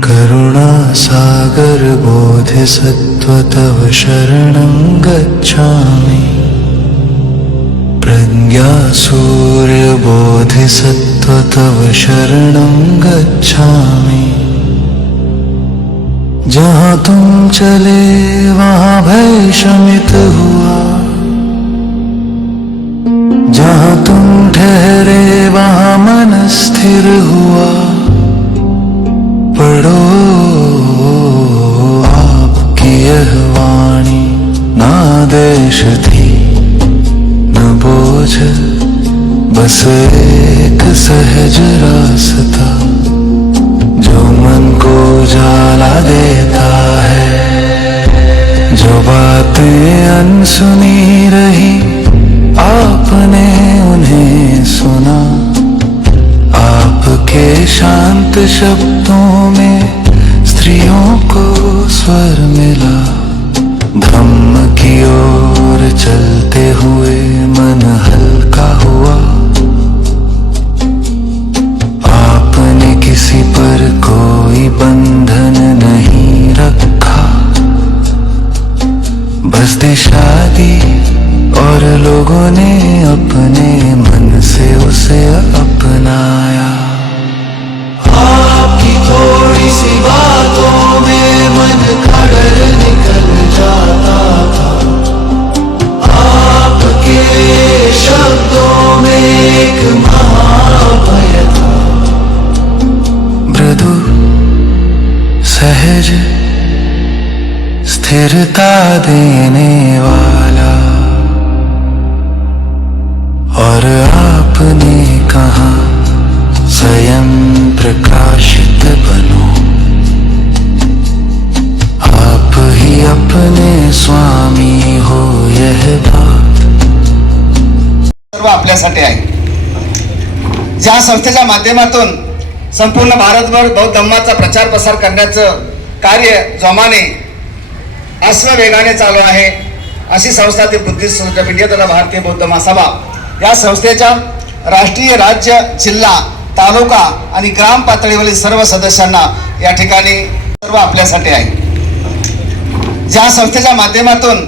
करुणासागर बोधिसत्त्व तव शरणं गच्छामि। प्रज्ञासूर्य बोधिसत्त्व तव शरणं गच्छामि। जहाँ तुम चले वहाँ भय शमित हुआ, जहाँ तुम ठहरे वहाँ मन स्थिर हुआ। पढ़ो आपकी यह वाणी, ना देश थी न बोझ, बस एक सहज रास्ता जो मन को जाला देता है। जो बातें अनसुनी रही आपने उन्हें सुना, आपके शांत शब्दों में स्त्रियों को स्वर मिला। धम्म की ओर चलते हुए मन हल्का हुआ। आपने किसी पर कोई बंधन नहीं रखा, बस दिशा दी और लोगों ने अपने मन से उसे अपनाया। आपकी थोड़ी सी बातों में मन का डर निकल जाता था। आपके शब्दों में एक महाभय था। मृदु सहज स्थिरता देने वाला। और आपने कहा स्वयं प्रकाशित बनो, आप ही अपने स्वामी हो। यह बात सर्व आपल्यासाठी आहे। ज्या संस्थेच्या माध्यमातून संपूर्ण भारतभर बौद्ध धम्माचा प्रचार प्रसार करण्याचं कार्य जोमाने अश्ववेगाने चालू आहे, अशी संस्था ती बुद्धिस्ट सोसायटी ऑफ इंडिया तथा भारतीय बौद्ध महासभा या संस्थेच्या राष्ट्रीय, राज्य, जिल्हा, तालुका आणि ग्राम पातळीवरील सर्व सदस्यांना या ठिकाणी सर्व आपल्यासाठी आहे। ज्या संस्थेच्या माध्यमातून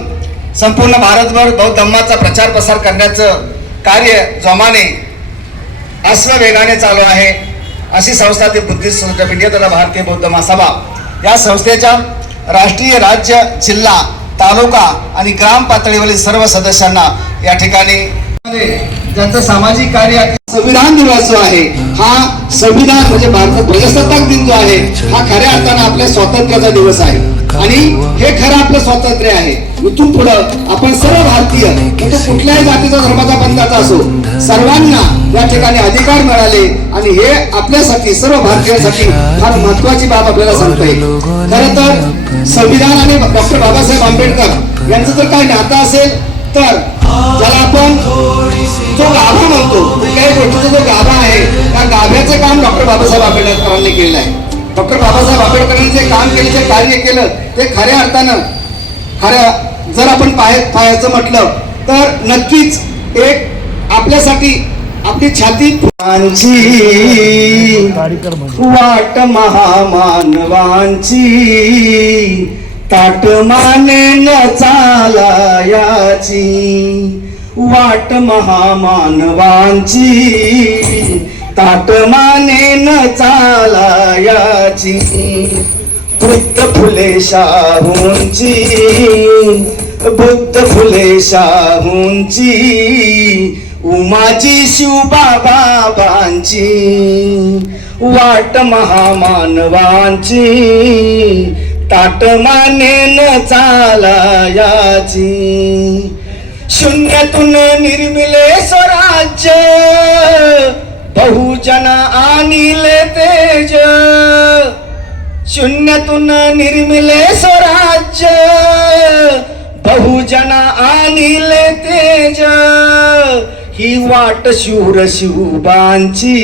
संपूर्ण भारतभर बौद्ध धम्माचा प्रचार प्रसार करण्याचं कार्य जोमाने अश्ववेगाने चालू आहे, अशी संस्था ती बुद्धिस्ट सोसायटी ऑफ इंडिया तथा भारतीय बौद्ध महासभा या संस्थेच्या राष्ट्रीय, राज्य, जिल्हा, तालुका आणि ग्राम पातळीवरील सर्व सदस्यांना या ठिकाणी ज्यांचं सामाजिक कार्य। संविधान दिवस जो आहे हा संविधान म्हणजे भारत प्रजासत्ताक दिन जो आहे हा खऱ्या अर्थानं आपल्या स्वातंत्र्याचा दिवस आहे आणि हे खरं आपलं स्वातंत्र्य आहे। इथून पुढे आपण सर्व भारतीय म्हणजे कुठल्याही जातीचा धर्माचा पंथाचा असो सर्वांना या ठिकाणी अधिकार मिळाले आणि हे आपल्यासाठी सर्व भारतीयांसाठी फार महत्वाची बाब आपल्याला सांगता येईल। खरं तर संविधान आणि डॉक्टर बाबासाहेब आंबेडकर यांचं जर काही नातं असेल तर ज्याला आपण जो गाभा म्हणतो, काही गोष्टीचा जो गाभा आहे त्या गाभ्याचं काम डॉक्टर बाबासाहेब आंबेडकरांनी केलेलं आहे। डॉक्टर बाबासाहेब आंबेडकरांनी जे काम केले, जे कार्य केलं ते खऱ्या अर्थानं जर आपण पाहायचं म्हटलं तर नक्कीच एक आपल्यासाठी आपली छाती फुलांची वाट महामानवांची ताटमाने न चालायाची वाट महामानवांची ताटमाने न चालायाची बुद्ध फुले शाहूंची बुद्ध फुले शाहूंची उमाजी शिवबाबांची वाट महामानवांची ताटमाने न चालायाची शून्यातून निर्मिले स्वराज्य बहुजन आणिले तेज शून्यातून निर्मिले स्वराज्य बहुजन आणिले तेज ही वाट शूर शिवबांची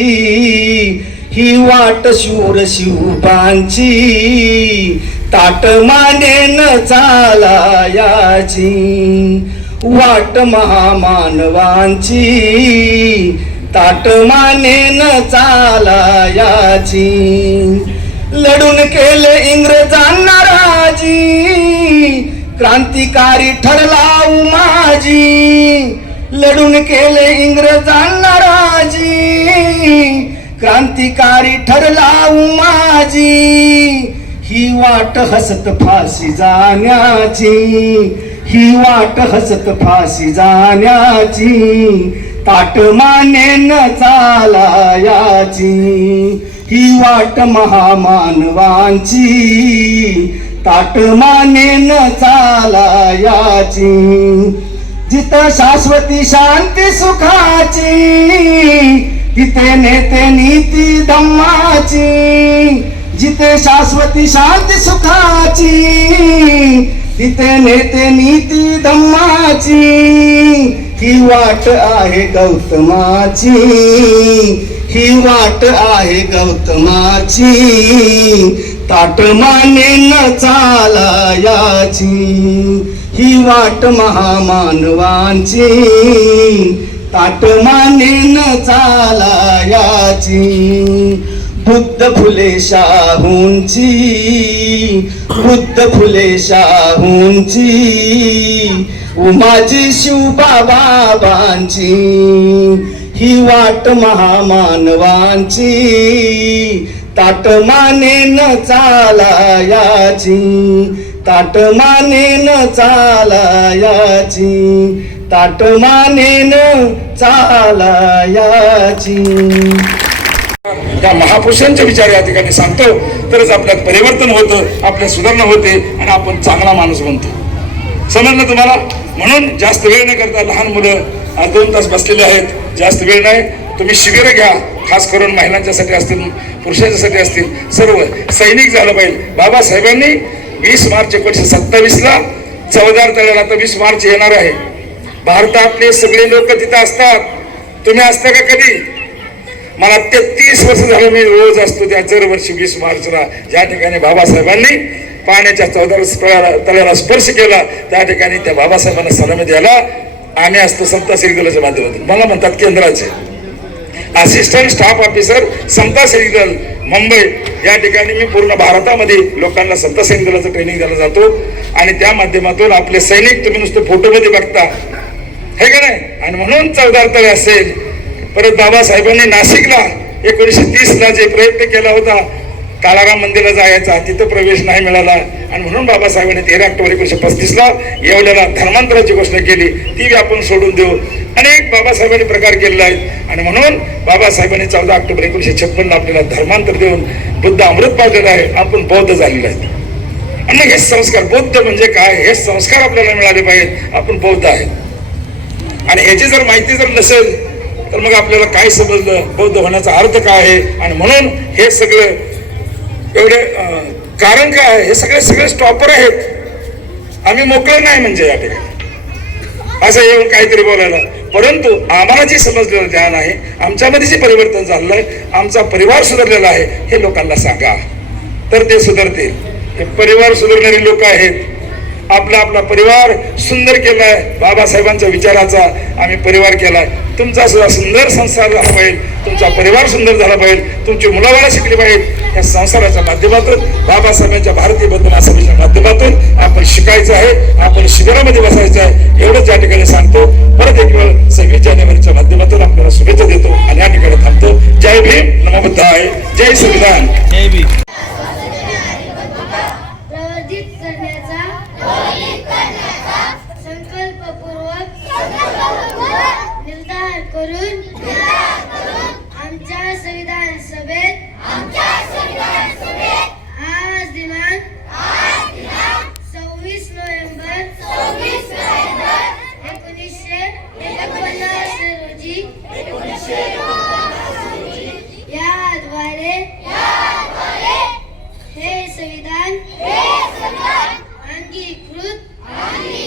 ही वाट शूर शिवबांची ताटमाने न चालायाची वाट महामानवांची ताटमानेन चालायाची. लढून केले इंग्रजांना राजी, क्रांतिकारी ठरला उमाजी. लढून केले इंग्रजांना राजी, क्रांतिकारी ठरला उमाजी. ही वाट हसत फाशी जाण्याची, ही वाट हसत फाशी जाण्याची. ताटमानेन चालायाची, ही वाट महामानवांची. ताटमानेन चालायाची. जिथं शाश्वती शांती सुखाची, तिथे नेते नीती धम्माची. जिथे शाश्वती शांती सुखाची, तिथे नेते नीती धम्माची. ही वाट आहे गौतमाची, ही वाट आहे गौतमाची. ताटमानेन चालायाची, ही वाट महामानवांची. ताटमानेन चालायाची. बुद्ध फुले शाहूंची, बुद्ध फुले शाहूंची. उमाजी शिवबाबांची, ही वाट महामानवांची. ताटमानेन चालायाची, ताटमानेन चालायाची. ताटमानेन चालायाची. त्या महापुरुषांचे विचार या ठिकाणी सांगतो, तरच आपल्यात परिवर्तन होतं, आपल्या सुधारणा होते आणि आपण चांगला माणूस बनतो. समजलं तुम्हाला? म्हणून जास्त वेळ न करता, लहान मुलं आज 2 तास बसलेले आहेत, जास्त वेळ नाही. तुम्ही शिबिरं घ्या, खास करून महिलांच्यासाठी असतील, पुरुषांच्यासाठी असतील. सर्व सैनिक झालं पाहिजे. बाबासाहेबांनी 20 मार्च 1927ला चवदार तळ्याला, आता 20 मार्च येणार आहे. भारतातले सगळे लोक तिथं असतात. तुम्ही असता का कधी? मला 33 वर्ष झालं, मी रोज असतो त्या दरवर्षी 20 मार्चला, ज्या ठिकाणी बाबासाहेबांनी पाण्याच्या चौदार तळ्याला स्पर्श केला, त्या ठिकाणी त्या बाबासाहेबांना सलामी द्यायला आम्ही असतो समता सैनिक दलाच्या माध्यमातून. मला म्हणतात केंद्राचे असिस्टंट स्टाफ ऑफिसर समता सैनिक दल मुंबई. या ठिकाणी मी पूर्ण भारतामध्ये लोकांना समता सैनिक दलाचं ट्रेनिंग द्यायला जातो आणि त्या माध्यमातून आपले सैनिक तुम्ही नुसतं फोटोमध्ये बघता, हे का नाही? आणि म्हणून चौदार तळे असेल. परत बाबासाहेबांनी नाशिकला 1930ला जे प्रयत्न केला होता, काळाराम मंदिरला जायचा, तिथं प्रवेश नाही मिळाला आणि म्हणून बाबासाहेबांनी 13 ऑक्टोबर 1935ला येवल्याला धर्मांतराची घोषणा केली. ती आपण सोडून देऊ. अनेक बाबासाहेबांनी प्रकार केलेले आहेत आणि म्हणून बाबासाहेबांनी 14 ऑक्टोबर 1956ला आपल्याला धर्मांतर देऊन बुद्ध अमृत पावलेला आहे. आपण बौद्ध झालेलो आहे. आणि हे संस्कार, बौद्ध म्हणजे काय, हे संस्कार आपल्याला मिळाले पाहिजेत. आपण बौद्ध आहेत आणि ह्याची जर माहिती जर नसेल तर मग आपल्याला काय समजलं, बौद्ध होण्याचा अर्थ काय आहे. आणि म्हणून हे सगळं एवढे कारण काय आहे, हे सगळे स्टॉपर आहेत. आम्ही मोकळे नाही म्हणजे या ठिकाणी असं येऊन काहीतरी बोलायला. परंतु आम्हाला जे समजलेलं ज्ञान आहे, आमच्यामध्ये जे परिवर्तन झालेलं आहे, आमचा परिवार सुधारलेला आहे, हे लोकांना सांगा तर ते सुधारतील. हे परिवार सुधारणारी लोक आहेत. आपला आपला परिवार सुंदर केलाय. बाबासाहेबांच्या विचाराचा आम्ही परिवार केलाय. तुमचा सुद्धा सुंदर संसार झाला पाहिजे, तुमचा परिवार सुंदर झाला पाहिजे, तुमची मुलाबाळा शिकली पाहिजे. या संसाराच्या माध्यमातून, बाबासाहेबांच्या भारतीय बंधना सभेच्या माध्यमातून आपण शिकायचं आहे, आपण शिबिरामध्ये बसायचं आहे. एवढंच या ठिकाणी सांगतो. परत एक वेळ 26 जानेवारीच्या माध्यमातून आपल्याला शुभेच्छा देतो आणि या ठिकाणी थांबतो. जय भीम, नमो बुद्धाय, जय संविधान. जय भीम. निर्धार करून आमच्या संविधान सभेत आज दिनांक 26 नोव्हेंबर 1949 रोजी याद्वारे हे संविधान अंगीकृत आणि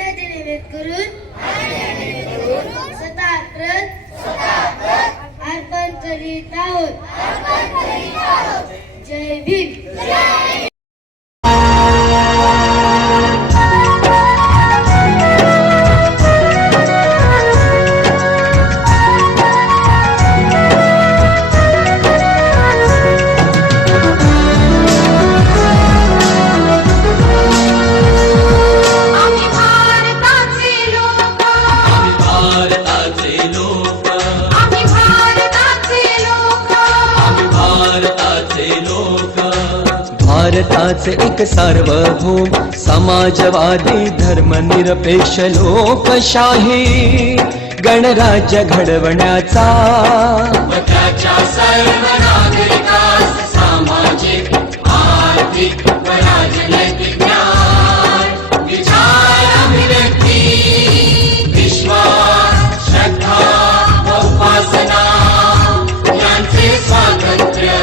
अधिनियमित करून अर्पण करीत आहोत. जय भीम. भारताचे एक सार्वभौम समाजवादी धर्मनिरपेक्ष लोकशाही गणराज्य घडवण्याचा व त्याच्या सर्व नागरिकास सामाजिक आर्थिक व राजनैतिक न्याय विचार अभिव्यक्ती विश्वास श्रद्धा व उपासना यांचे स्वातंत्र्य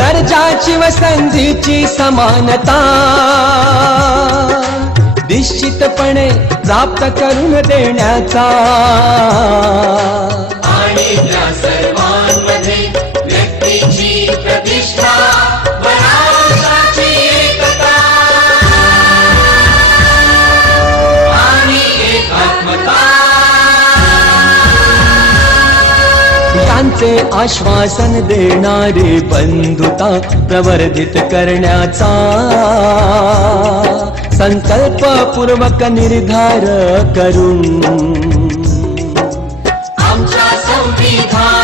दर्जाची व संधीची समानता निश्चितपणे प्राप्त करून देण्याचा आणि त्या सर्वांमध्ये व्यक्तीची प्रतिष्ठा व राष्ट्राची एकता आणि एकात्मता यांचे आश्वासन देणारी बंधुता प्रवर्धित करण्याचा संकल्पपूर्वक निर्धार करून आमच्या संविधान